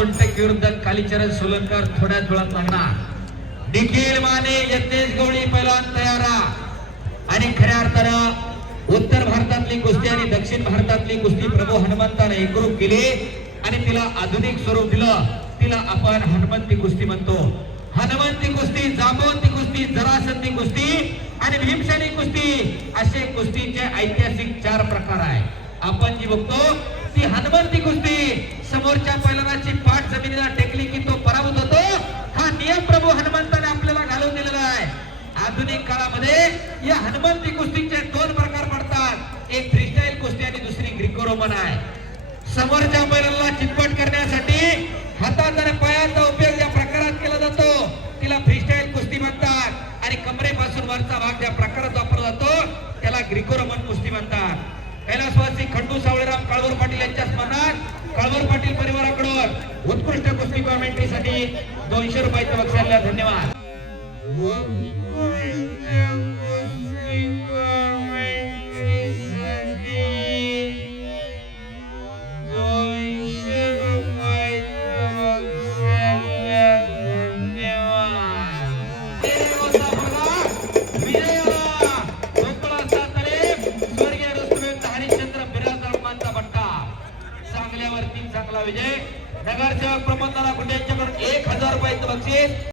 सोनटक विरुद्ध कालीचरण सोलंकर थोड्याच वेळात लागणार. निखिल माने यज्ञेश गवळी पैलवान तयारा. आणि खऱ्या अर्थानं उत्तर भारतातली कुस्ती आणि दक्षिण भारतातली कुस्ती प्रभू हनुमंताने एकरूप केली आणि तिला आधुनिक स्वरूप दिलं. तिला आपण हनुमंती कुस्ती म्हणतो. हनुमंती कुस्ती जांबवंती कुस्ती जरासंती कुस्ती आणि भीमसेनी कुस्ती असे कुस्तीचे ऐतिहासिक चार प्रकार आहे आपण जी बघतो ती हनुमंती कुस्ती समोरच्या या हनुमंती कुस्तीचे दोन प्रकार पडतात. एक फ्रीस्टाईल कुस्ती आणि दुसरी ग्रिको रोमन आहे. समोरच्या बैलाला चितपट करण्यासाठी हातात आणि पायाचा उपयोग ज्या प्रकारात केला जातो तिला फ्रीस्टाईल कुस्ती म्हणतात. आणि कमरेपासून वरचा भाग ज्या प्रकारात वापरला जातो त्याला ग्रिको रोमन कुस्ती म्हणतात. कैलासवासी खंडू सावळेराम काळवर पाटील यांच्या स्मरणात काळवर पाटील परिवाराकडून उत्कृष्ट कुस्ती कॉमेंट्रीसाठी दोनशे रुपयाचं बक्षाला धन्यवाद. चांगल्यावरती चांगला विजय. नगरसेवक प्रमोद नाना कुंडे यांच्याकडून एक हजार रुपयाचं बक्षीस.